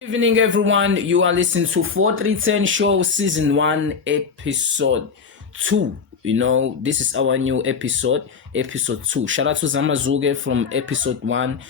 Evening, everyone. You are listening to 4310 Show Season 1, Episode 2. This is our new episode, Episode 2. Shout out to Zamazuge from Episode 1.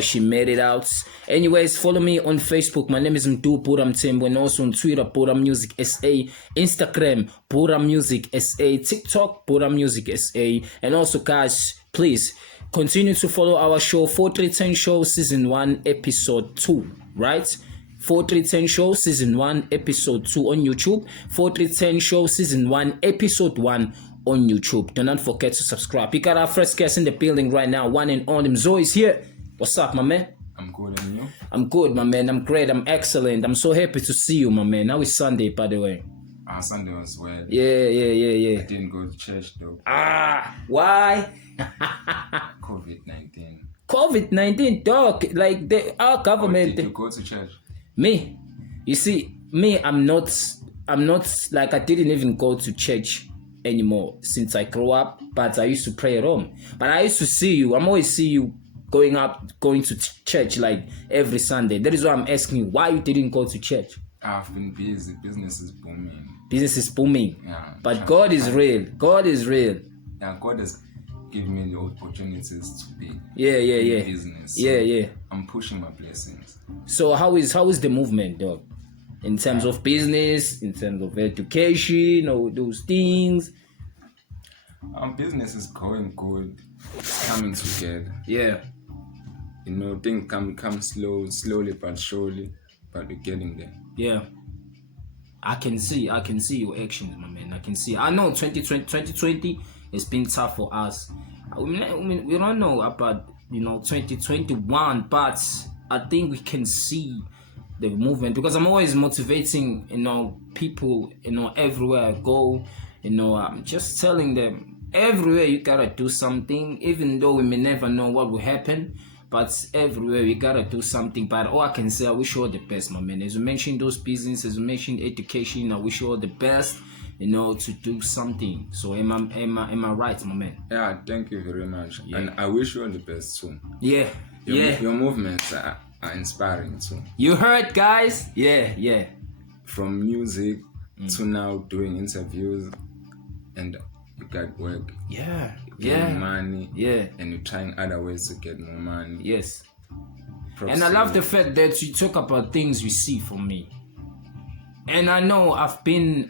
She made it out. Anyways, follow me on Facebook. My name is Mzoh Pura Mtembo, and also on Twitter, Pura Music SA, Instagram, Pura Music SA, TikTok, Pura Music SA, and also, guys, please continue to follow our show, 4310 Show Season 1, Episode 2, right? 4310 Show Season 1 Episode 2 on YouTube, 4310 Show Season 1 Episode 1 on YouTube. Do not forget to subscribe. We got our first guest in the building right now, one and only Mzoh is here. What's up, my man? I'm good, and you? I'm good, my man. I'm great. I'm excellent. I'm so happy to see you, my man. Now it's Sunday, by the way. Sunday was well. Yeah. I didn't go to church though. Why? COVID-19. COVID-19, dog. Like our government. Did you go to church? Me, you see, I'm not like, I didn't even go to church anymore since I grew up, but I used to pray at home. But I used to see you, I'm always see you going to church like every Sunday. That is why I'm asking you, why you didn't go to church? I've been busy, business is booming. Business is booming. Yeah. But God is real. God is real. Yeah, God has given me the opportunities to be in business. So I'm pushing my blessings. So how is the movement, dog? In terms of business, in terms of education, or those things? Business is going good. It's coming together. Yeah. Things come slowly but surely, but we're getting there. Yeah. I can see your actions, my man. I can see. I know 2020 has been tough for us. I mean, we don't know about 2021, but I think we can see the movement, because I'm always motivating people everywhere I go. I'm just telling them, everywhere you gotta do something, even though we may never know what will happen, but everywhere we gotta do something. But all I can say, I wish you all the best, my man. As you mentioned those businesses, as you mentioned education, I wish you all the best, to do something. So am I right, my man? Yeah, thank you very much. Yeah. And I wish you all the best too. Yeah. Your movements are inspiring too. You heard, guys? Yeah. From music to now doing interviews, and you got work. Yeah. Getting money. Yeah. And you're trying other ways to get more money. Yes. Props And I to love you. the fact that you talk about things you see from me. And I know I've been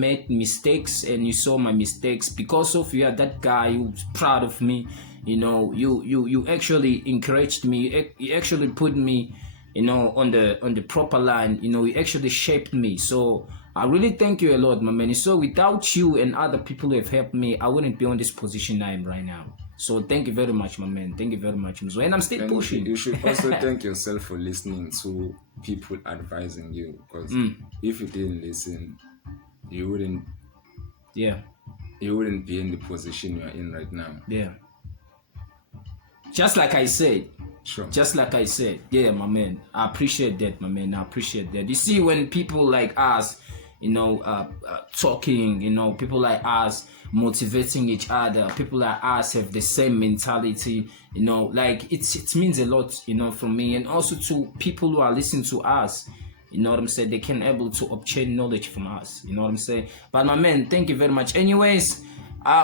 made mistakes, and you saw my mistakes. Because of you are that guy who's proud of me. You actually encouraged me. You actually put me, on the proper line. You actually shaped me. So I really thank you a lot, my man. So without you and other people who have helped me, I wouldn't be on this position I am right now. So thank you very much, my man. Thank you very much, Mzoh. And I'm still pushing. You should also thank yourself for listening to people advising you, because if you didn't listen, you wouldn't be in the position you are in right now. Yeah. Just like I said. Sure. Just like I said. Yeah, my man. I appreciate that, my man. I appreciate that. You see, when people like us, talking, people like us motivating each other, people like us have the same mentality, like it means a lot, from me, and also to people who are listening to us. You know what I'm saying? They can able to obtain knowledge from us. You know what I'm saying? But my man, thank you very much. Anyways,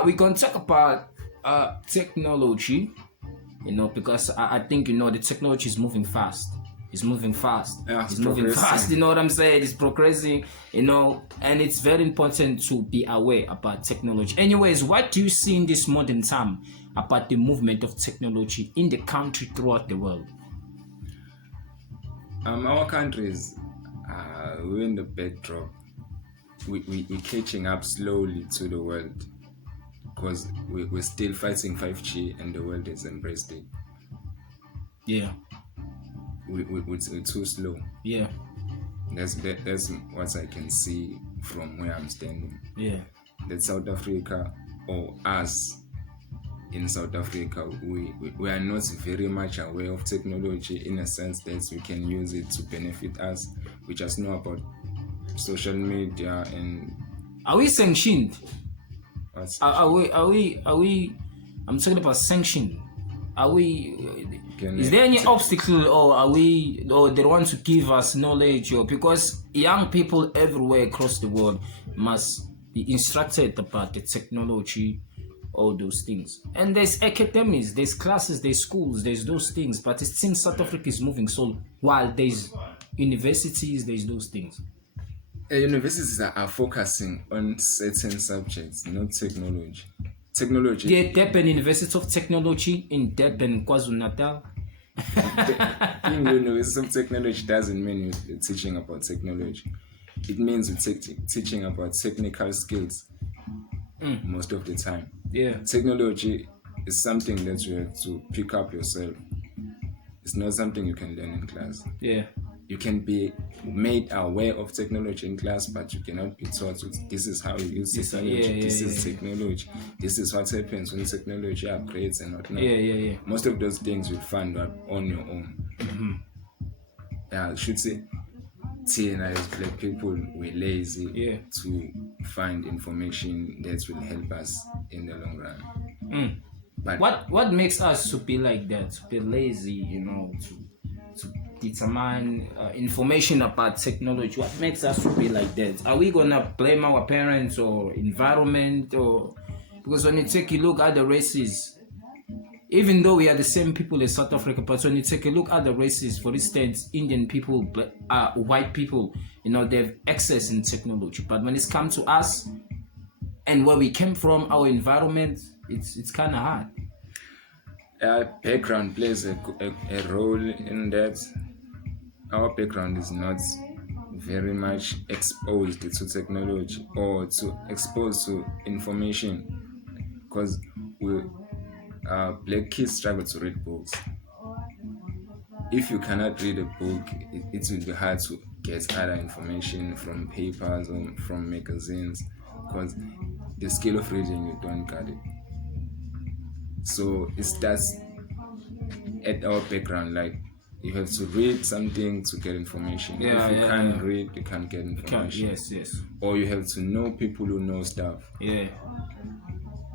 we're gonna talk about technology, because I think the technology is moving fast. It's moving fast. Yeah, it's moving fast. You know what I'm saying? It's progressing. And it's very important to be aware about technology. Anyways, what do you see in this modern time about the movement of technology in the country throughout the world? Our countries, we're in the backdrop. We're catching up slowly to the world, because we're still fighting 5G and the world has embraced it. Yeah. We're too slow. Yeah. That's what I can see from where I'm standing. Yeah. That South Africa, or us in South Africa, we are not very much aware of technology, in a sense that we can use it to benefit us. We just know about social media and. Are we sanctioned? What's Are we? I'm talking about sanction. Are we? Is there any obstacle, or are we, or they want to give us knowledge, or because young people everywhere across the world must be instructed about the technology, all those things? And there's academies, there's classes, there's schools, there's those things, but it seems South Africa is moving so while there's universities, there's those things. Universities are focusing on certain subjects, not technology. Technology. The Durban University of Technology in Durban, KwaZulu-Natal. Being University of Technology doesn't mean you're teaching about technology. It means you're teaching about technical skills most of the time. Yeah. Technology is something that you have to pick up yourself. It's not something you can learn in class. Yeah. You can be made aware of technology in class, but you cannot be taught this is how you use technology. This is technology. This is what happens when technology upgrades and whatnot. Yeah. Most of those things you'll find out on your own. I should say, as black people, we're lazy to find information that will help us in the long run. But what makes us to be like that, to be lazy, to determine information about technology? What makes us to be like that? Are we gonna blame our parents or environment? Or because when you take a look at the races, even though we are the same people as South Africa, but when you take a look at the races, for instance, Indian people, white people, they have access in technology. But when it's come to us and where we came from, our environment, it's kind of hard. Background plays a role in that. Our background is not very much exposed to technology or exposed to information, because black kids struggle to read books. If you cannot read a book, it will be hard to get other information from papers or from magazines, because the skill of reading, you don't get it. So it starts at our background, like you have to read something to get information. If you can't read, you can't get information. Yes. Or you have to know people who know stuff. Yeah.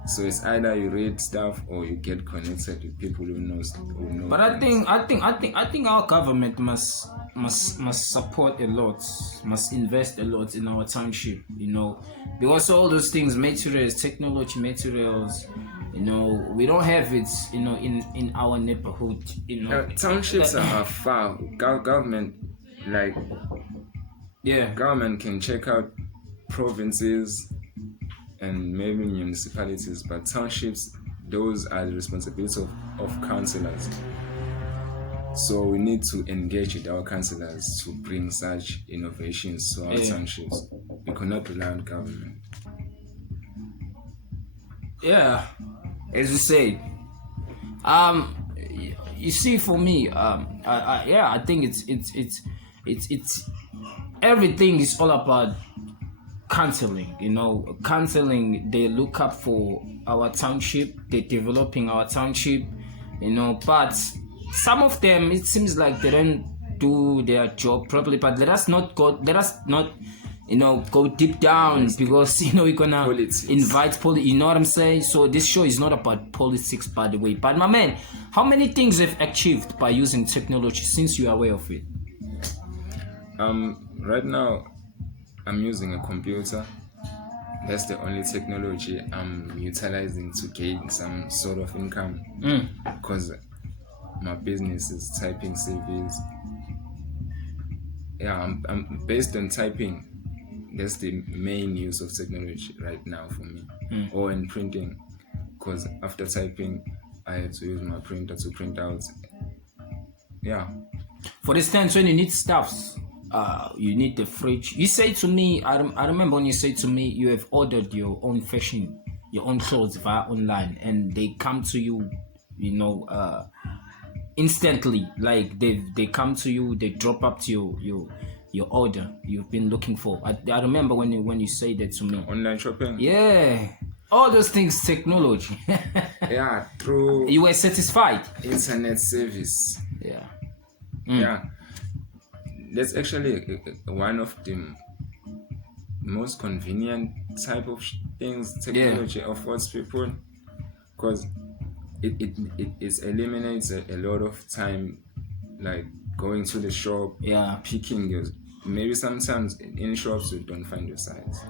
So it's either you read stuff or you get connected with people who know. But I think our government must support a lot, must invest a lot in our township, because all those things, materials, technology materials, we don't have it, in our neighborhood. Townships are far. Government can check out provinces and maybe municipalities, but townships, those are the responsibility of councillors. So we need to engage with our councillors to bring such innovations to our townships. We cannot rely on government. Yeah, as you said, you see, for me, I think it's everything is all about counseling. Counseling, they look up for our township, they're developing our township, but some of them, it seems like they don't do their job properly. But let us not go deep down, because we're gonna invite you know what I'm saying? So this show is not about politics, by the way. But my man, how many things have achieved by using technology since you are aware of it? Right now I'm using a computer. That's the only technology I'm utilizing to gain some sort of income, because my business is typing CVs. I'm based on typing. That's the main use of technology right now for me, or in printing, because after typing I have to use my printer to print out. For instance, when you need stuffs, you need the fridge. You say to me, I remember when you said to me, you have ordered your own fashion, your own clothes via online, and they come to you, instantly. Like they come to you, they drop up to your order you've been looking for. I remember when you say that to me. Online shopping. Yeah, all those things, technology. Through. You were satisfied. Internet service. That's actually one of the most convenient type of things technology affords people, because it eliminates a lot of time, like going to the shop, Yeah. picking your. Maybe sometimes in shops you don't find your size,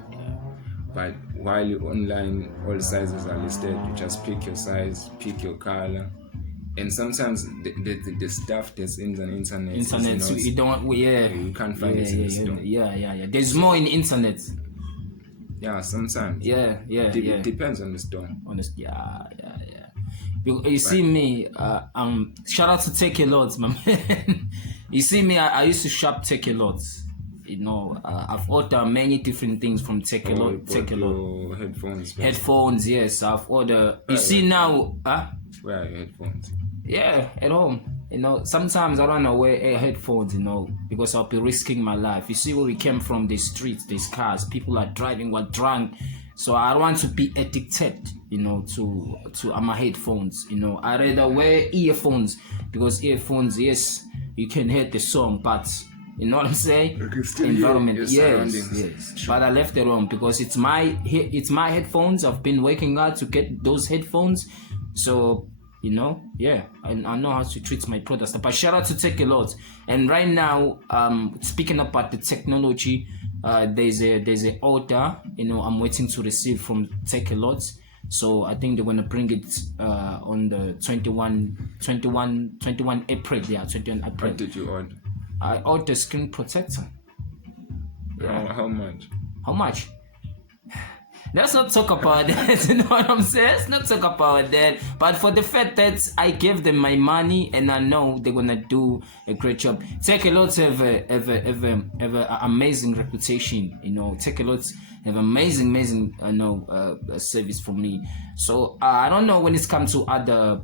but while you're online, all sizes are listed. You just pick your size, pick your color, and sometimes the stuff that's in the internet is Internet, so not, you don't, yeah. you can't find Yeah, it in yeah, the store. yeah. There's more in the internet. Yeah, sometimes. Yeah. It depends on the store. Honest, yeah. You see me, shout out to Take a Lot, my man. You see me, I used to shop Take a Lot. You know, I've ordered many different things from Take a Lot. Take a Lot. Your headphones. Headphones, yes, I've ordered. You see now, Where are your headphones? yeah, at home. You know, sometimes I don't know wear headphones, you know, because I'll be risking my life. You see where we came from, the streets, these cars, people are driving while drunk. So I don't want to be addicted, you know, to my headphones. You know, I rather wear earphones, because earphones, yes, you can hear the song, but you know what I'm saying? Environment, your yes. surroundings. Sure. But I left it wrong because it's my headphones. I've been working hard to get those headphones, so you know, yeah, I know how to treat my products. But shout out to Take a Lot. And right now, speaking about the technology, there's a order, you know, I'm waiting to receive from Take a Lot. So I think they're gonna bring it on the 21 April. Yeah, 21 April. What did you order? I ordered screen protector. How much? How much? Let's not talk about that. You know what I'm saying? Let's not talk about that. But for the fact that I gave them my money and I know they're gonna do a great job. Take a Lot have a amazing reputation. You know, Take a Lot have amazing service for me. So I don't know when it's come to other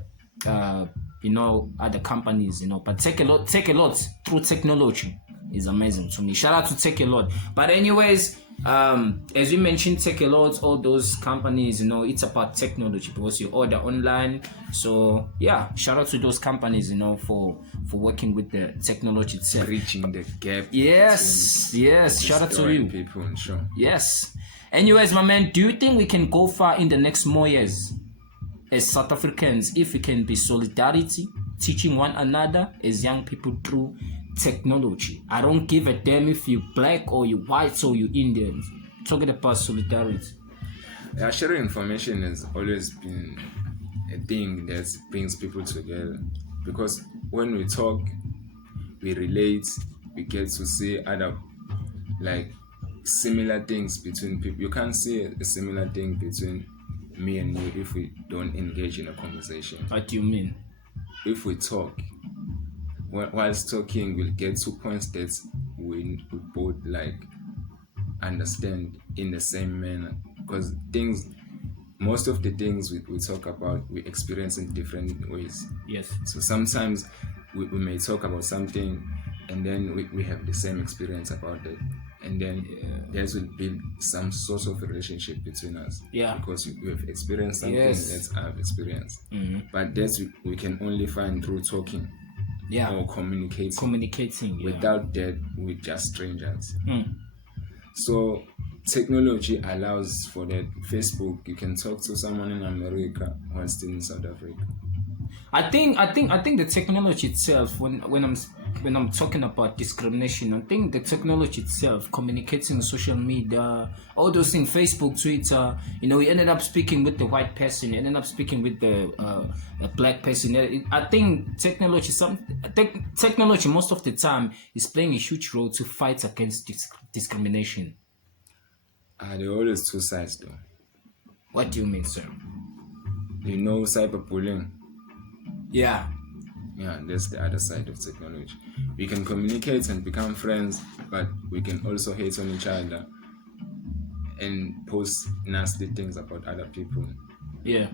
other companies, you know, but Take a Lot through technology is amazing to me. Shout out to Take a Lot. But anyways, as you mentioned, Take a Lot, all those companies, you know, it's about technology because you order online. So yeah, shout out to those companies, you know, for working with the technology itself, Bridging the gap. Yes, shout out to you. People, sure. Yes. Anyways, my man, do you think we can go far in the next more years as South Africans if we can be solidarity, teaching one another as young people through technology? I don't give a damn if you black or you white or you Indians. Talking about solidarity. Yeah, sharing information has always been a thing that brings people together, because when we talk, we relate, we get to see other like similar things between people. You can't see a similar thing between me and you if we don't engage in a conversation. What do you mean? If we talk, whilst talking, we'll get to points that we both like understand in the same manner, because most of the things we talk about, we experience in different ways. Yes. So sometimes we may talk about something and then we have the same experience about it, and then there will be some sort of relationship between us. Yeah. Because we have experienced something that I've experienced. But that's we can only find through talking. Yeah. Or communicating. Yeah. Without that, we're just strangers. So technology allows for that. Facebook, you can talk to someone in America while still in South Africa. I think the technology itself, when I'm talking about discrimination, I think the technology itself, communicating, social media, all those things, Facebook, Twitter, you know, you ended up speaking with the white person, you ended up speaking with the black person. I think technology most of the time is playing a huge role to fight against discrimination. There are always two sides though. What do you mean, sir? You know cyberbullying? Yeah, that's the other side of technology. We can communicate and become friends, but we can also hate on each other and post nasty things about other people. Yeah.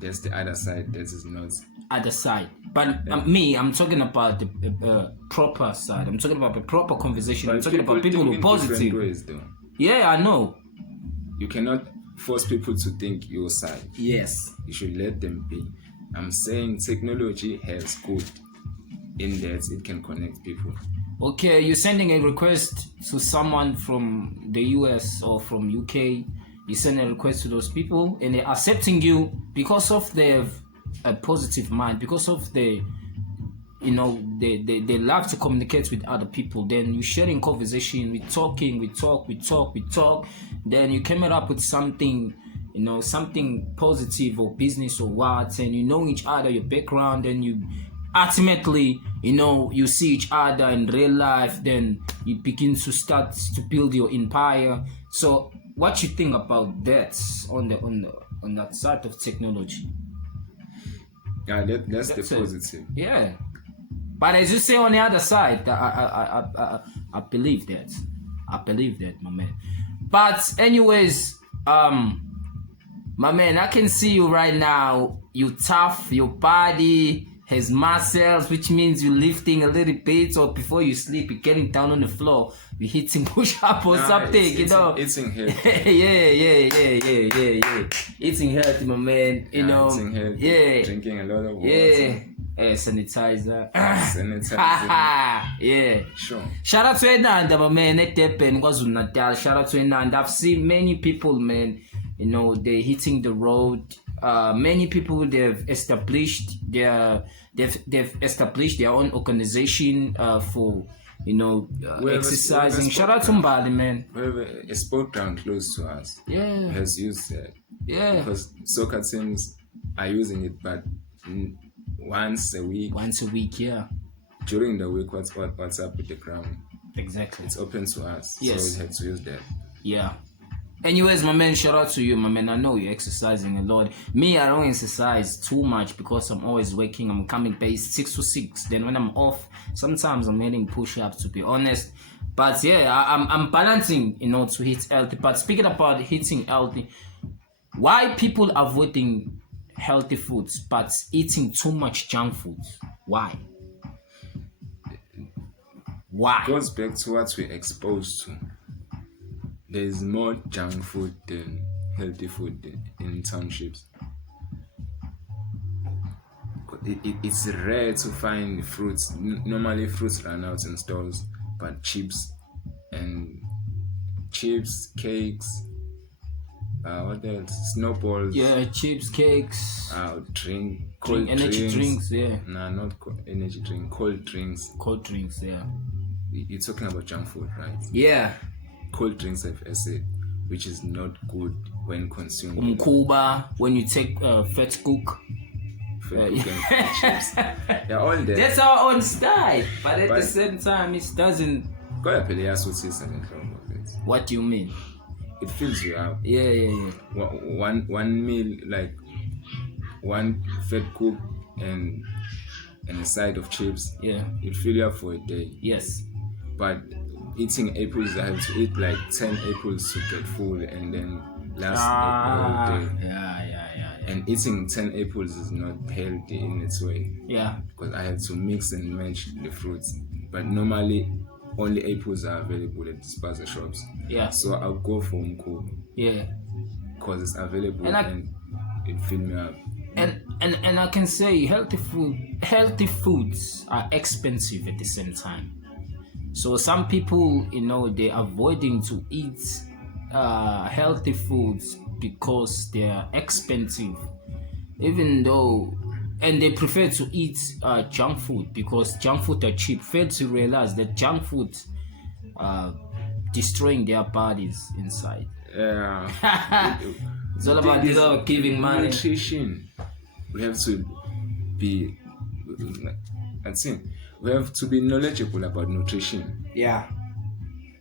That's the other side. That is not other side. But I'm talking about the proper side. I'm talking about the proper conversation. But I'm talking about people who are positive. Ways, though. Yeah, I know. You cannot force people to think your side. Yes. You should let them be. I'm saying technology has good in that it can connect people. Okay, you're sending a request to someone from the US or from UK. You send a request to those people and they're accepting you because of their a positive mind because of the, you know, they love to communicate with other people. Then you sharing conversation, we talk, then you came up with something, you know, something positive or business or what, and you know each other, your background, and you ultimately, you know, you see each other in real life, then you begin to start to build your empire. So what you think about that on that side of technology? Yeah, that's the That's it. positive. Yeah. But as you say on the other side, I believe that. I believe that, my man. But anyways, my man, I can see you right now. You tough, your body has muscles, which means you're lifting a little bit, or before you sleep, you're getting down on the floor, you're hitting push up or something, you know. Eating healthy. yeah. Eating healthy, my man. You know. Eating healthy. Yeah. Drinking a lot of water. Yeah. Sanitizer. Sanitizer. Yeah. Sure. Shout out to Enanda, my man. Etepen, KwaZulu Natal. Shout out to Enanda. I've seen many people, man. You know, they're hitting the road. Many people, they've established they've established their own organization for, you know, exercising. Shout out to Mbali, man. We have a sport ground close to us. Yeah. Has used that. Yeah. Because soccer teams are using it, but once a week. Yeah. During the week, what's up with the ground? Exactly. It's open to us. Yes. So we had to use that. Yeah. Anyways, my man, shout out to you, my man. I know you're exercising a lot. Me, I don't exercise too much because I'm always working. I'm coming base 6 to 6. Then when I'm off, sometimes I'm hitting push-ups, to be honest. But yeah, I'm balancing, you know, to hit healthy. But speaking about hitting healthy, why people avoiding healthy foods but eating too much junk food? Why? It goes back to what we're exposed to. There is more junk food than healthy food in townships. It's rare to find fruits. Normally fruits run out in stores, but chips, cakes, what else? Snowballs. Yeah, chips, cakes. Cold energy drinks. Yeah. Nah, not energy drink. Cold drinks. Cold drinks. Yeah. You're talking about junk food, right? Yeah. Cold drinks have acid, which is not good when consumed. Umkuba, when you take fat cook. Chips. They're all there. That's our own style, but at the same time, it doesn't. What do you mean? It fills you up. Yeah. One meal, like one fat cook and a side of chips. Yeah. It fill you up for a day. Yes. But eating apples, I have to eat like 10 apples to get full and then last the whole day. Yeah. And eating 10 apples is not healthy in its way. Yeah. Because I have to mix and match the fruits. But normally, only apples are available at dispenser shops. Yeah. So I'll go for Mzoh. Yeah. Because it's available and it fills me up. And I can say healthy foods are expensive at the same time. So some people, you know, they're avoiding to eat healthy foods because they're expensive, even though, and they prefer to eat junk food because junk food are cheap. Fail to realize that junk food destroying their bodies inside. Yeah. It's all about giving money. Nutrition. We have to be, we have to be knowledgeable about nutrition. Yeah.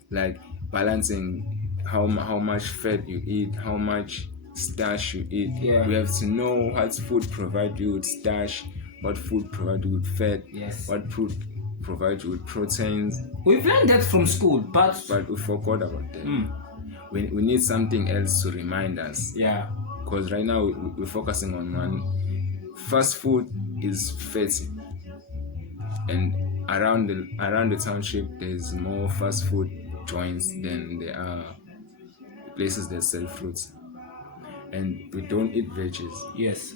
Like balancing how much fat you eat, how much starch you eat. Yeah. We have to know what food provide you with starch, what food provide you with fat, yes, what food provide you with proteins. We've learned that from school, but we forgot about that. We need something else to remind us. Yeah. Because right now we're focusing on one. Fast food is fatty, and around the township there's more fast food joints than there are places that sell fruits, and we don't eat veggies. Yes,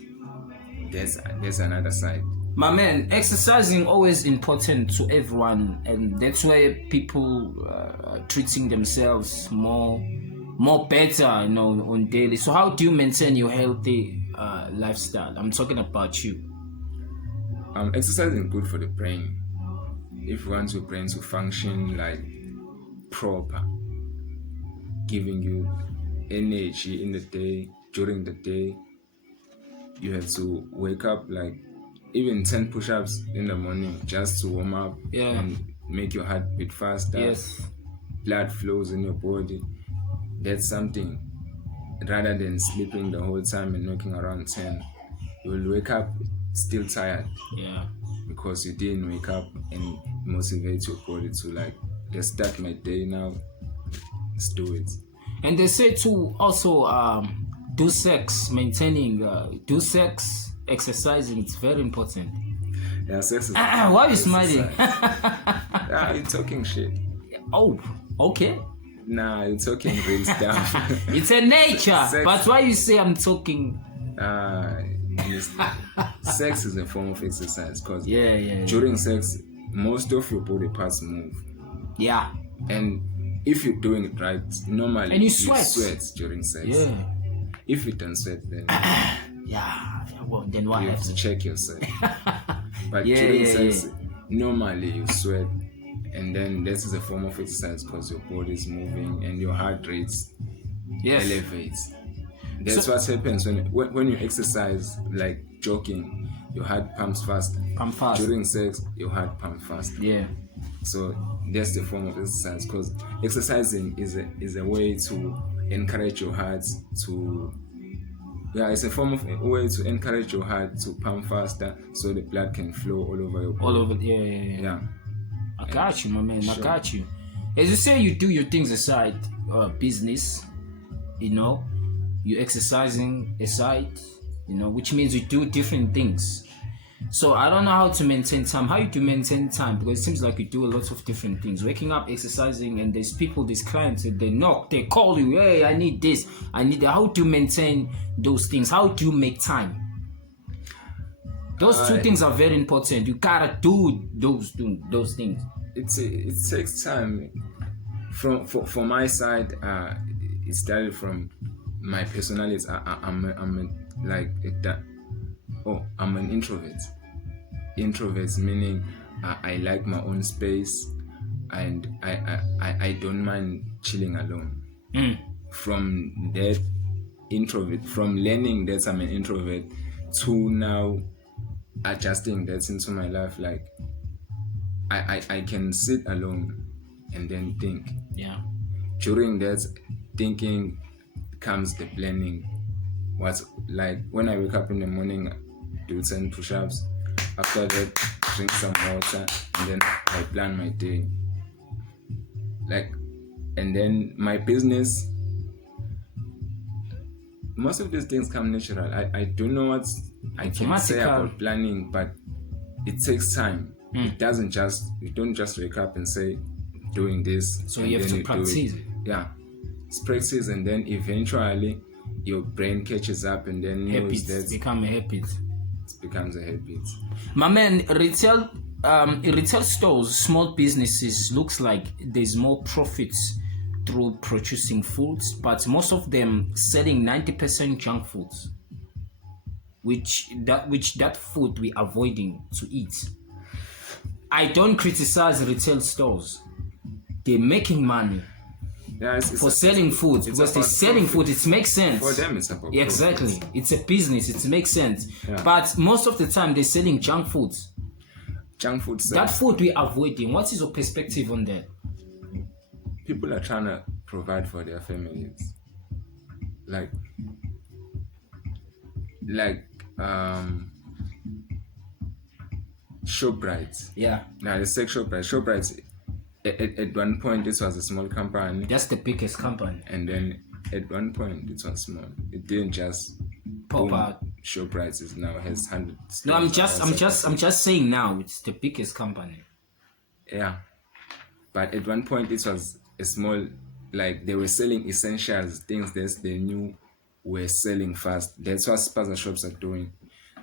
there's another side. My man, exercising always important to everyone, and that's why people are treating themselves more better, you know, on daily. So how do you maintain your healthy lifestyle. I'm talking about you. Exercise is good for the brain. If you want your brain to function like proper, giving you energy in the day, during the day, you have to wake up like even 10 push-ups in the morning just to warm up and make your heart beat faster. Yes. Blood flows in your body. That's something. Rather than sleeping the whole time and knocking around 10, you will wake up still tired. Yeah. Because you didn't wake up and motivate your body to like, let's start my day now. Let's do it. And they say to also do sex, exercising. It's very important. Yeah, sex is. Why are you smiling? You're talking shit. Oh, okay. Nah, you're talking real stuff. It's a nature. But why you say I'm talking? Sex is a form of exercise because yeah. during sex, most of your body parts move. Yeah. And if you're doing it right, normally and you sweat during sex. Yeah. If you don't sweat, then well, then what you have to check yourself. But during sex, normally you sweat, and then this is a form of exercise because your body is moving and your heart rate elevates. That's what happens when you exercise, like jogging, your heart pumps fast. During sex, your heart pumps fast. Yeah. So that's the form of exercise because exercising is a way to encourage your heart to. Yeah, it's a form of a way to encourage your heart to pump faster so the blood can flow all over your body. All over, yeah. I got you, my man. Sure. I got you. As you say, you do your things aside, business, you exercising aside, which means you do different things. So I don't know how to maintain time. How you do maintain time? Because it seems like you do a lot of different things. Waking up, exercising, and there's clients, they knock, they call you, hey, I need this, I need that. How do you maintain those things? How do you make time? Those two things are very important. You gotta do those things. It takes time. For my side, it started from my personality. I'm an introvert. Introverts meaning I like my own space, and I don't mind chilling alone. From that introvert, from learning that I'm an introvert to now adjusting that into my life, like I can sit alone and then think. Yeah. During that thinking comes the planning. What's like when I wake up in the morning, do 10 push-ups. After that, drink some water, and then I plan my day. And then my business. Most of these things come natural. I don't know what I can say about planning, but it takes time. You don't just wake up and say doing this. So you have to practice it. Yeah, it's practice, and then eventually your brain catches up, and then knows that become a habit. It becomes a habit. My man, retail stores, small businesses, looks like there's more profits through producing foods, but most of them selling 90% junk foods, which that food we avoiding to eat. I don't criticize retail stores. They're making money selling food, because they're selling food. It makes sense. For them, it's about exactly. profits. It's a business. It makes sense. Yeah. But most of the time, they're selling junk foods. Junk food. That food we're avoiding. What is your perspective on that? People are trying to provide for their families. Like ShopRite. Yeah. Now let's take ShopRite. ShopRite. At one point, this was a small company. That's the biggest company. And then at one point, it was small. It didn't just pop out. ShopRite is now has hundreds. No, I'm just saying now it's the biggest company. Yeah, but at one point it was a small, like they were selling essentials, things that they knew were selling fast. That's what spaza shops are doing.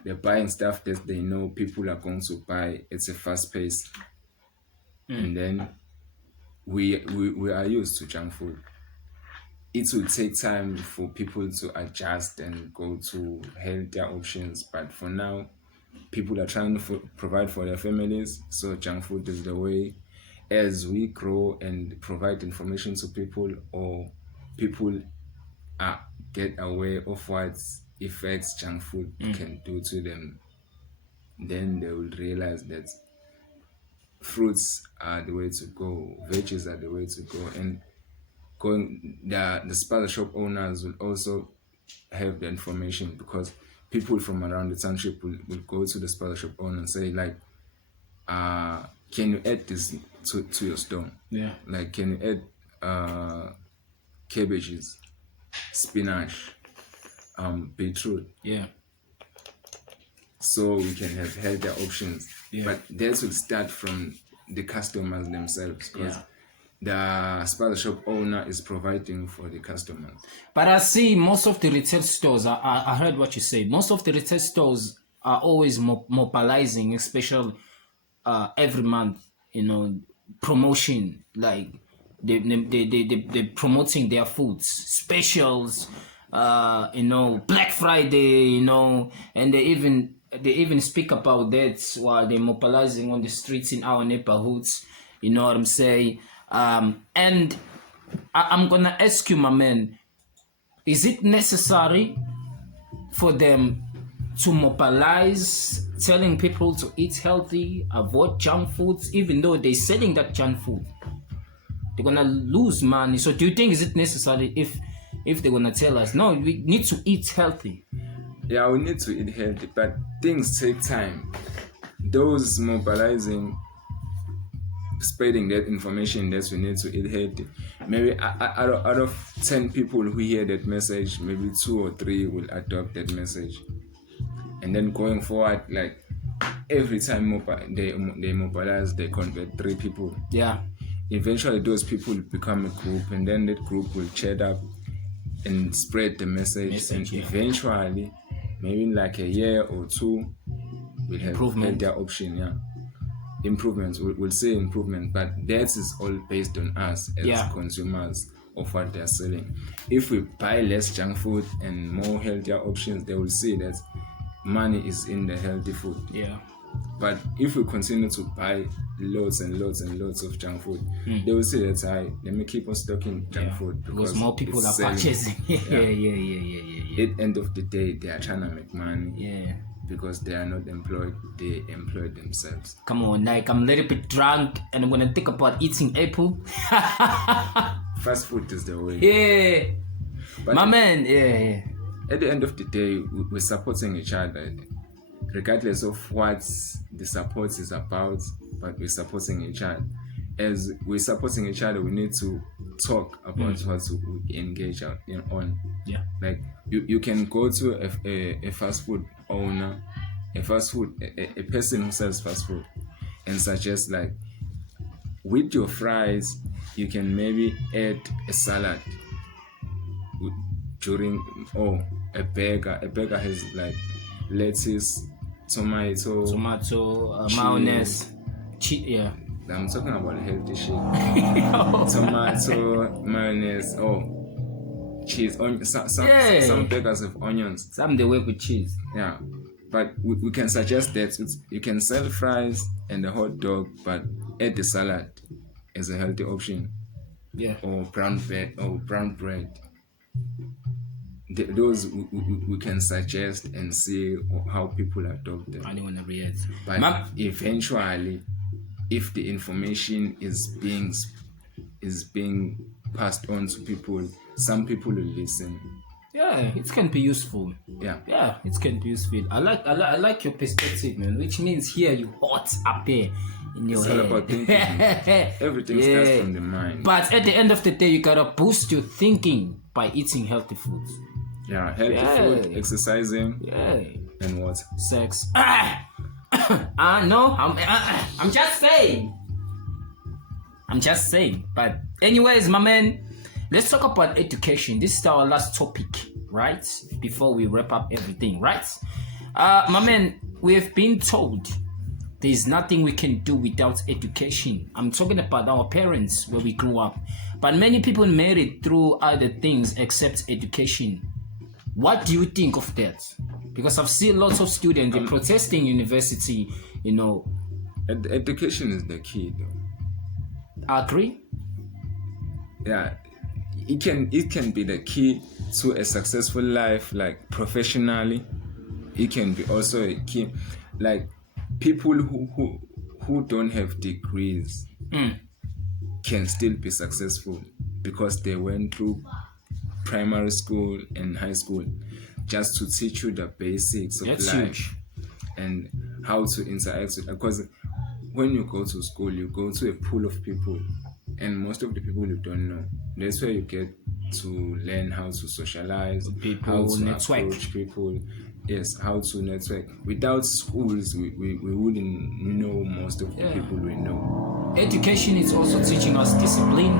They're buying stuff that they know people are going to buy. It's a fast pace, and then we are used to junk food. it will take time for people to adjust and go to healthier options. But for now, people are trying to provide for their families, so junk food is the way. As we grow and provide information to people, or people get aware of what effects junk food can do to them, then they will realize that fruits are the way to go, veggies are the way to go, and going the spice shop owners will also have the information, because people from around the township will go to the spice shop owner and say like, can you add this to your store? Yeah. Like, can you add cabbages, spinach, beetroot, Yeah. so we can have healthier options. Yeah. But that will start from the customers themselves, because the spice shop owner is providing for the customers. But I see most of the retail stores, I heard what you said. Most of the retail stores are always mobilizing, especially every month, promotion. Like they promoting their foods, specials, Black Friday, and they even speak about that while they're mobilizing on the streets in our neighborhoods. You know what I'm saying? And I'm gonna ask you, my man, is it necessary for them to mobilize, telling people to eat healthy, avoid junk foods, even though they're selling that junk food? They're gonna lose money. So do you think is it necessary if they're gonna tell us, no, we need to eat healthy? Yeah, we need to eat healthy, but things take time. Those mobilizing, spreading that information that we need to eat healthy, maybe out of 10 people who hear that message, maybe 2 or 3 will adopt that message. And then going forward, like every time they mobilize, they convert 3 people. Yeah. Eventually those people become a group, and then that group will chat up and spread the message, and eventually, maybe in like a year or 2, we'll have their option. Yeah, improvements. We'll say improvement, but that is all based on us as consumers of what they're selling. If we buy less junk food and more healthier options, they will see that money is in the healthy food. Yeah. But if we continue to buy loads and loads and loads of junk food, they will say that let me keep on stocking junk food, because more people are purchasing. Yeah. At the end of the day, they are trying to make money. Yeah. Because they are not employed, they employ themselves. Come on, like I'm a little bit drunk and I'm gonna think about eating apple. Fast food is the way. Yeah. But my man, yeah. At the end of the day, we're supporting each other, regardless of what the support is about, but we're supporting each other. As we're supporting each other, we need to talk about what to engage on. Yeah. Like you can go to a fast food owner, a person who sells fast food, and suggest like, with your fries, you can maybe add a salad during, or a burger. A burger has like lettuce, tomato, mayonnaise, cheese. Yeah. I'm talking about healthy shit. Tomato, mayonnaise, cheese. Some burgers have onions. Some they work with cheese. Yeah, but we can suggest that you can sell fries and a hot dog, but add the salad as a healthy option. Yeah. Or brown bread. Those we can suggest and see how people adopt them. I don't want to react. But eventually, if the information is being passed on to people, some people will listen. Yeah, it can be useful. Yeah, it can be useful. I like your perspective, man. Which means here you hot up there in your head. It's all about thinking. Everything starts from the mind. But at the end of the day, you gotta boost your thinking by eating healthy foods. Yeah, healthy food, exercising. Yeah. And what? Sex. No, I'm just saying. But anyways, my man, let's talk about education. This is our last topic, right? Before we wrap up everything, right? My man, we have been told There's nothing we can do without education. I'm talking about our parents where we grew up. But many people made it through other things except education. What do you think of that? Because I've seen lots of students they're protesting university, Education is the key, though. Agree? Yeah, it can be the key to a successful life, like professionally. It can be also a key, like people who don't have degrees can still be successful because they went through primary school and high school just to teach you the basics of That's life huge. and how to interact with. Because when you go to school, you go to a pool of people, and most of the people you don't know. That's where you get to learn how to socialize, People, how to network. approach people. Yes, how to network. Without schools, we wouldn't know most of the people we know. Education is also teaching us discipline,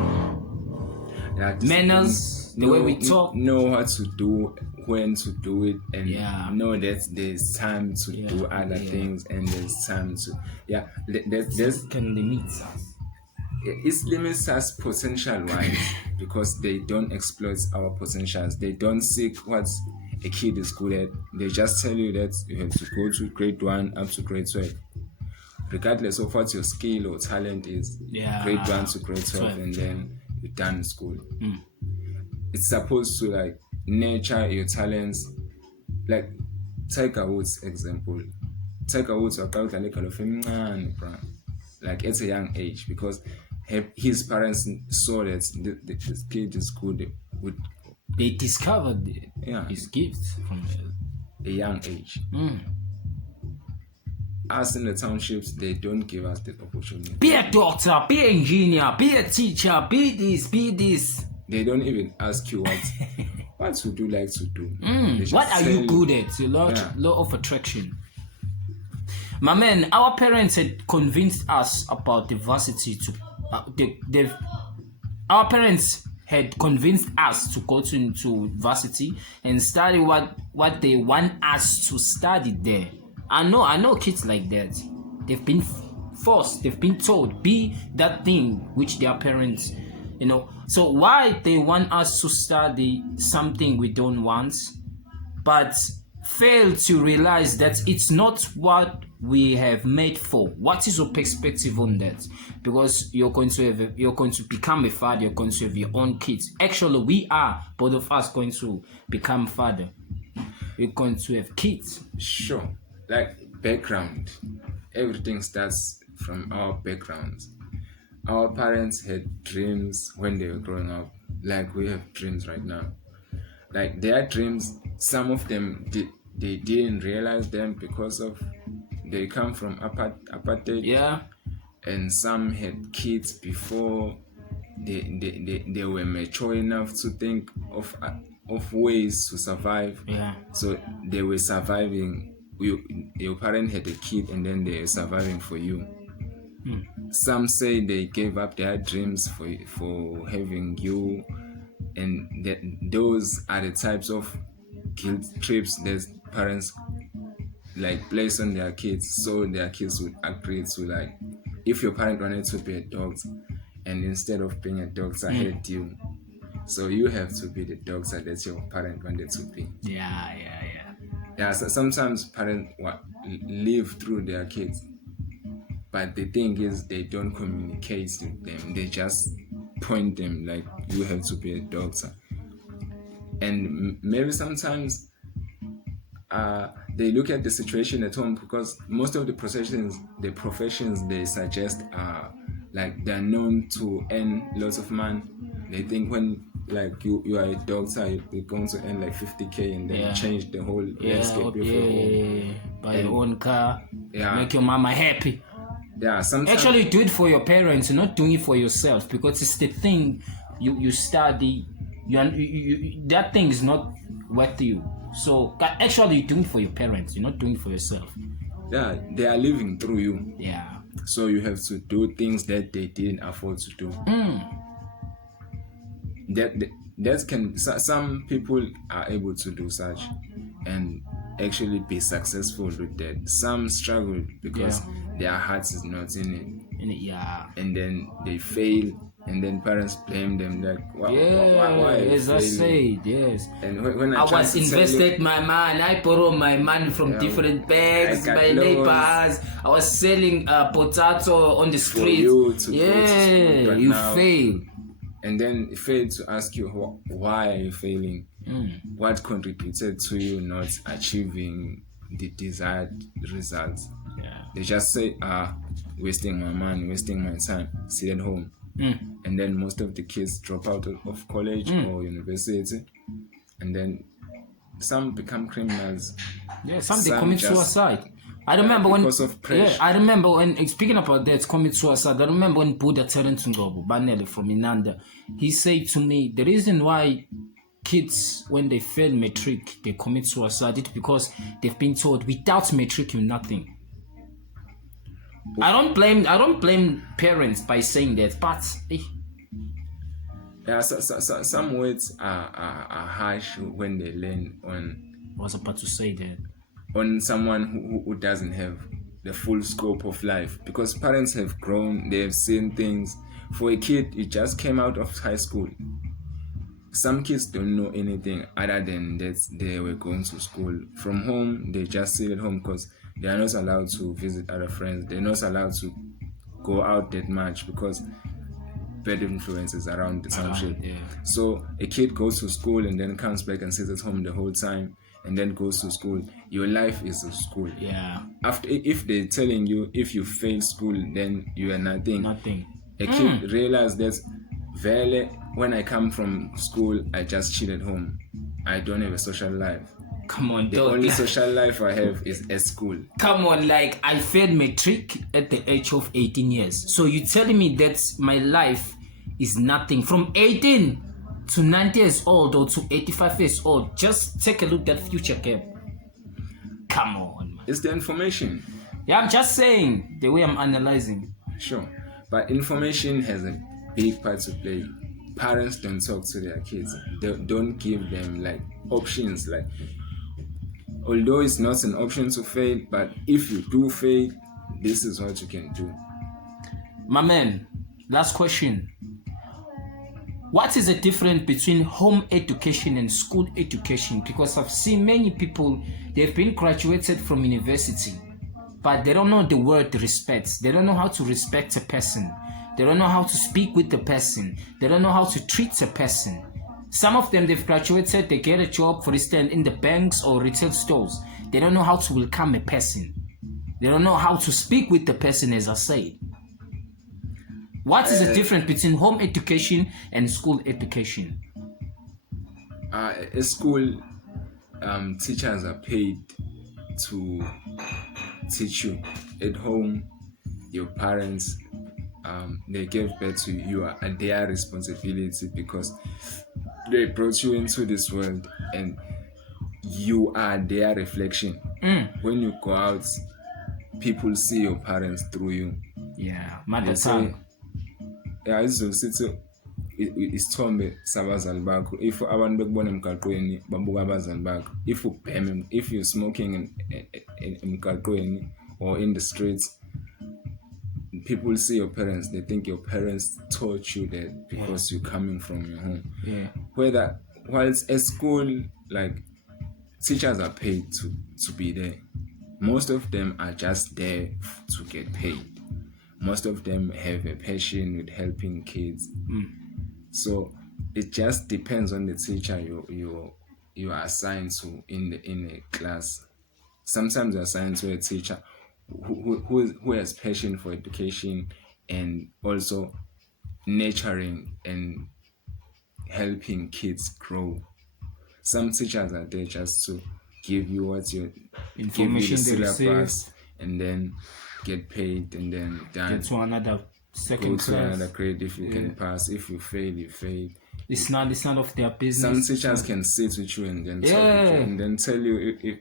Yeah, manners, the way we talk. Know how to do, when to do it, and Yeah. know that there's time to do other things, and there's time to there's Can limit us. it limits us potential wise because they don't exploit our potentials. They don't seek what a kid is good at. They just tell you that you have to go to grade 1 up to grade 12, regardless of what your skill or talent is. Yeah. Grade 1 to grade 12, and then you're done school. It's supposed to like nurture your talents. Like Tiger Woods example. Tiger Woods was like at a young age because his parents saw that this kid is good with They discovered his gifts from a young age. Us in the townships, they don't give us the opportunity. Be a doctor, be an engineer, be a teacher, be this, be this. They don't even ask you what would you like to do. What are you good at? Law of attraction. My man, our parents had convinced us about the varsity to our parents had convinced us to go to varsity and study what they want us to study there. I know kids like that. They've been forced, they've been told, be that thing which their parents, So why they want us to study something we don't want, but fail to realize that it's not what we have made for. What is your perspective on that? Because you're going to become a father, you're going to have your own kids. Actually, we are both of us going to become father. We're going to have kids. Sure. Like background. Everything starts from our backgrounds. Our parents had dreams when they were growing up, like we have dreams right now. Like their dreams, some of them they didn't realize them because of they come from apartheid. Yeah. And some had kids before they were mature enough to think of ways to survive. Yeah. So they were surviving. Your parent had a kid and then they were surviving for you. Some say they gave up their dreams for having you, and those are the types of guilt trips that parents like place on their kids, so their kids would agree to, like, if your parent wanted to be a doctor and instead of being a doctor had you, so you have to be the doctor that your parent wanted to be. Yeah. So sometimes parents live through their kids, but the thing is they don't communicate with them. They just point them like, you have to be a doctor. And maybe sometimes they look at the situation at home, because most of the professions they suggest are like they're known to earn lots of money. They think when like you are a doctor, you're going to earn like 50k and then change the whole landscape of your home. Buy your own car, Yeah. make your mama happy. Yeah, sometimes Actually, do it for your parents, not doing it for yourself, because it's the thing you study. That thing is not worth you. So actually, you're doing it for your parents. You're not doing it for yourself. yeah, they are living through you. Yeah. So you have to do things that they didn't afford to do. That can, some people are able to do such and actually be successful with that. Some struggle because their hearts is not in it, Yeah. and then they fail, and then parents blame them like, why Yeah, are you as I failing? said, yes. And when I try was to tell invested you, my money. I borrow my money from yeah, different I banks, got my loans neighbors. I was selling potato on the for street. you to go to school, Yeah, but you now, fail. and then fail to ask you why are you failing? What contributed to you not achieving the desired results? Yeah. They just say, wasting my money, wasting my time, sit at home. And then most of the kids drop out of college or university, and then some become criminals. Yeah, some they Some commit just, suicide. I remember because of when, yeah, pressure. I remember when, speaking about that, commit suicide, I remember when Buddha Terence Ngobo, Banele from Inanda, he said to me, the reason why kids, when they fail matric, they commit suicide, it's because they've been told, without matric, you're nothing. I don't blame parents by saying that, but Yeah, some words are harsh when they learn I was about to say that. on someone who doesn't have the full scope of life, because parents have grown, they have seen things. For a kid, you just came out of high school. Some kids don't know anything other than that they were going to school. From home, they just sit at home because they are not allowed to visit other friends. They're not allowed to go out that much because bad influences around some shit. Yeah. So a kid goes to school and then comes back and sits at home the whole time and then goes to school. Your life is a school. Yeah. After, if they're telling you if you fail school then you are nothing. Nothing. A kid realizes that Vele, when I come from school, I just chill at home. I don't have a social life. Come on, The dog. only social life I have is at school. Come on, like I failed matric at the age of 18 years. So you're telling me that my life is nothing from 18 to 90 years old or to 85 years old? Just take a look at future gap. Come on, man. It's the information. Yeah, I'm just saying the way I'm analyzing. Sure. But information has a big part to play. Parents don't talk to their kids. They don't give them like options. Like, although it's not an option to fail, but if you do fail, this is what you can do. My man, last question. What is the difference between home education and school education? Because I've seen many people, they've been graduated from university, but they don't know the word respect. They don't know how to respect a person. They don't know how to speak with the person. They don't know how to treat a person. Some of them, they've graduated, they get a job, for instance, in the banks or retail stores. They don't know how to welcome a person. They don't know how to speak with the person, as I said. What is the difference between home education and school education? At school, teachers are paid to teach you. At home, your parents, they gave birth to you at their responsibility because they brought you into this world and you are their reflection. When you go out, people see your parents through you. Yeah, mother They say, tongue. yeah, isizosithi isithombe sabazali bakho. If abantu bekubona emgaqweni babuka abazali bakho. If ubheme, if you're smoking emgaqweni or in the streets, people see your parents. They think your parents taught you that because you're coming from your home. Yeah. Whether whilst at school, like teachers are paid to be there. Most of them are just there to get paid. Most of them have a passion with helping kids. So it just depends on the teacher you are assigned to in a class. Sometimes you're assigned to a teacher who has passion for education and also nurturing and helping kids grow. Some teachers are there just to give you what you give you the Information they syllabus and then get paid and then done. Get to another Go second to class. another grade if you can pass. If you fail, you fail. It's not of their Some business. teachers can sit with you and then talk Yeah. with you and then tell you if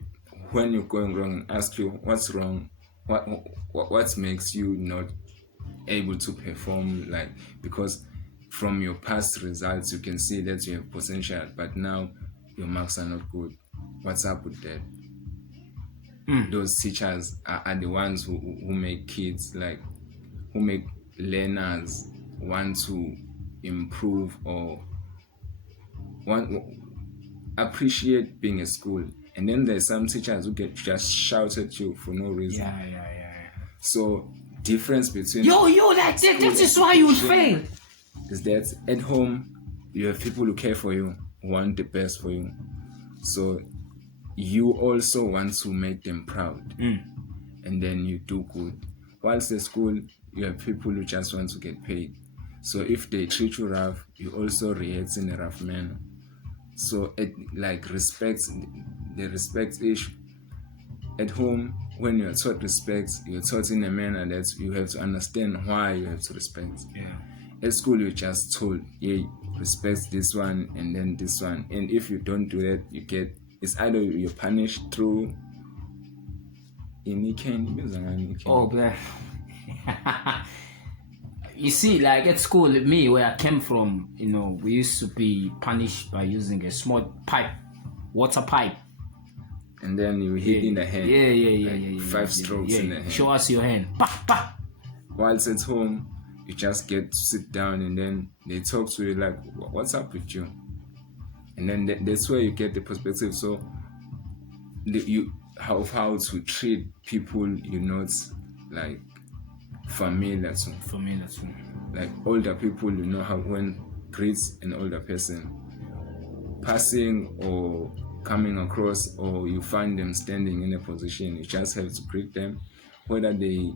when you're going wrong and ask you what's wrong, what makes you not able to perform, like, because from your past results you can see that you have potential but now your marks are not good. What's up with that? those teachers are the ones who make kids, like who make learners want to improve or want appreciate being at school. And then there's some teachers who get just shout at you for no reason. Yeah. So difference between That is why you fail. is that at home you have people who care for you, who want the best for you. So you also want to make them proud, and then you do good. Whilst at school, you have people who just want to get paid. So if they treat you rough, you also react in a rough manner. So it like the respect issue. At home, when you are taught respect, you're taught in a manner that you have to understand why you have to respect. Yeah. At school, you're just told, yeah, respect this one and then this one. And if you don't do that, it's either you're punished through Oh, man. You see, like at school, me, where I came from, we used to be punished by using a small water pipe. And then you hit in the hand. Yeah. 5 strokes in the hand. Show us your hand. Bah, bah. Whilst at home, you just get to sit down and then they talk to you like, what's up with you? And then that's where you get the perspective. So how to treat people you're not like familiar to. Like older people, how when greets an older person, passing or coming across, or you find them standing in a position, you just have to greet them, whether they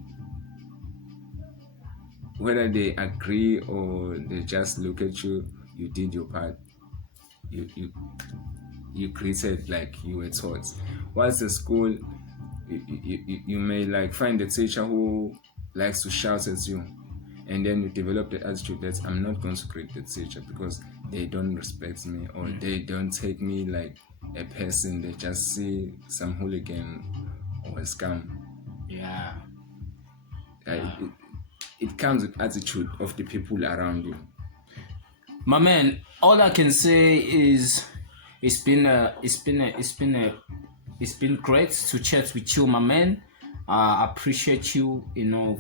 agree or they just look at you. You did your part. You greeted like you were taught. Whilst at school, you may like find a teacher who likes to shout at you, and then you develop the attitude that I'm not going to greet the teacher because they don't respect me, or they don't take me like a person. They just see some hooligan or a scam. Yeah. It comes with attitude of the people around you. My man, all I can say is it's been great to chat with you, my man. I appreciate you,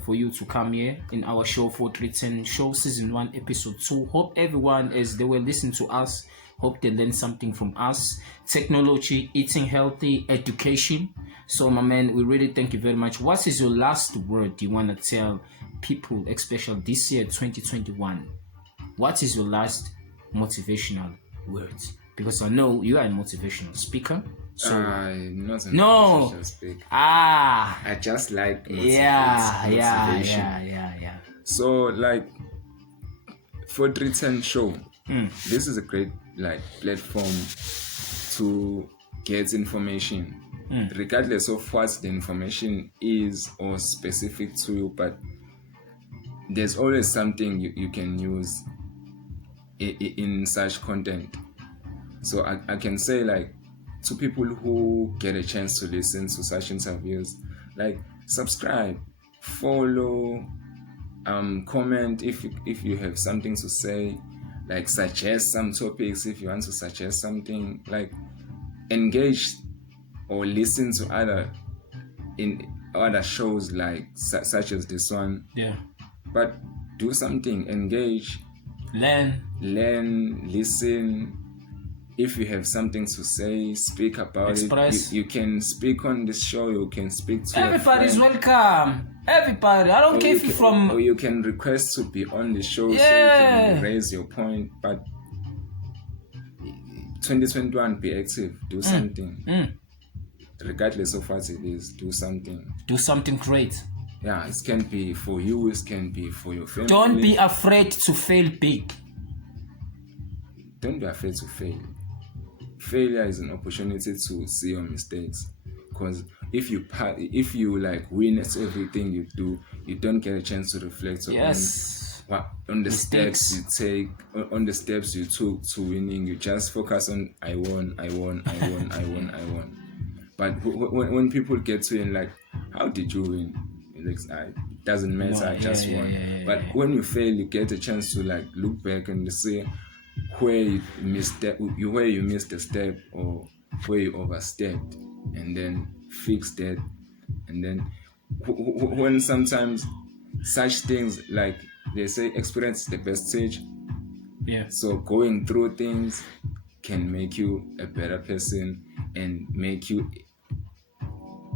for you to come here in our show 4310 show season 1 episode 2. Hope everyone, as they were listening to us, hope they learned something from us. Technology, eating healthy, education. So my man, we really thank you very much. What is your last word you want to tell people, especially this year 2021? What is your last motivational words? Because I know you are a motivational speaker. So not a no motivational speaker. I just like motivation. Yeah. So like 4310 show, this is a great like platform to get information, regardless of what the information is or specific to you, but there's always something you can use in such content. So I can say, like, to people who get a chance to listen to such interviews, like, subscribe, follow, comment if you have something to say, like, suggest some topics if you want to suggest something, like, engage or listen to other shows like such as this one. Yeah. But do something, engage, learn, listen. If you have something to say, speak about Express. it. You can speak on this show. You can speak to everybody's welcome. Everybody. I don't care if you're from. Or you can request to be on the show, Yeah. so you can raise your point. But 2021, be active. Do something. Regardless of what it is, do something. Do something great. Yeah, it can be for you. It can be for your family. Don't be afraid to fail big. Don't be afraid to fail. Failure is an opportunity to see your mistakes, because if you like win at everything you do, you don't get a chance to reflect on the mistakes. steps you take, on the steps you took to winning. You just focus on I won. But when people get to it, like, how did you win? It doesn't matter. I just won. But when you fail, you get a chance to like look back and see where you missed a step or where you overstepped. and then fix that. And then when sometimes such things, like they say, experience is the best stage. Yeah. So going through things can make you a better person and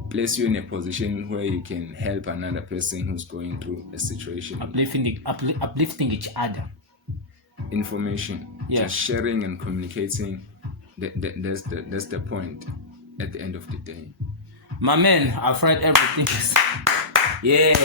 place you in a position where you can help another person who's going through a situation. Uplifting each other. Information, Yeah. just sharing and communicating. That's the point at the end of the day. My man, I've read everything. Yeah.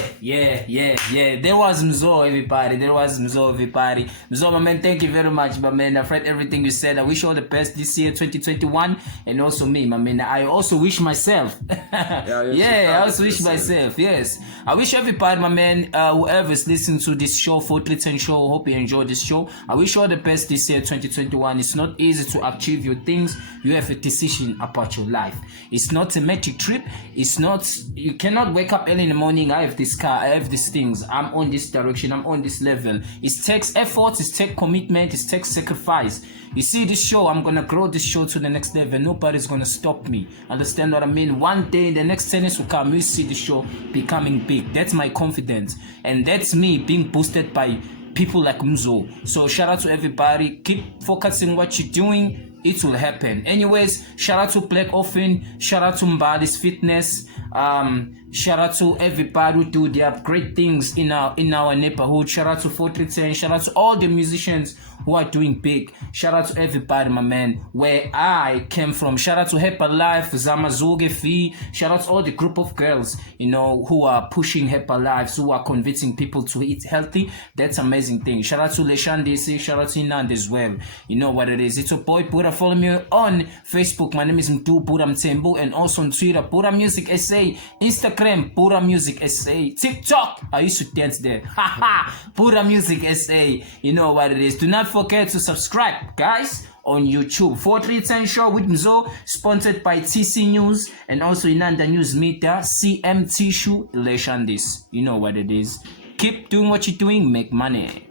There was Mzoh, everybody. Mzoh, my man, thank you very much, my man. I've read everything you said. I wish you all the best this year, 2021. And also me, my man. I also wish myself. I also wish myself. Yes. I wish everybody, my man, whoever is listening to this show, 410 show, hope you enjoyed this show. I wish you all the best this year, 2021. It's not easy to achieve your things. You have a decision about your life. It's not a magic trip. You cannot wake up early in the morning. I have this car, I have these things, I'm on this direction, I'm on this level. It takes effort, it takes commitment, it takes sacrifice. You see this show, I'm gonna grow this show to the next level. Nobody's gonna stop me. Understand what I mean? One day, the next 10 years will come, you see the show becoming big. That's my confidence. And that's me being boosted by people like Mzoh. So shout out to everybody. Keep focusing what you're doing. It will happen. Anyways, shout out to Black Orphan, shout out to Mbali's Fitness, shout out to everybody who do their great things in our neighborhood. Shout out to 410, shout out to all the musicians who are doing big. Shout out to everybody, my man, where I came from. Shout out to Hepa Life, Zamazuge Fee. Shout out to all the group of girls, who are pushing Hepa Lives, who are convincing people to eat healthy. That's amazing thing. Shout out to Leshandisi, shout out to Inand as well. You know what it is. It's your boy Pura. Follow me on Facebook. My name is Mzoh Pura Mtembu, and also on Twitter, Pura Music SA, Instagram, Pura Music SA, TikTok. I used to dance there. Pura Music SA. You know what it is. Do not forget to subscribe, guys, on YouTube. 410 Show with Mzoh, sponsored by TC News and also Inanda News Media, CM Tissue, Leshandis. You know what it is. Keep doing what you're doing, make money.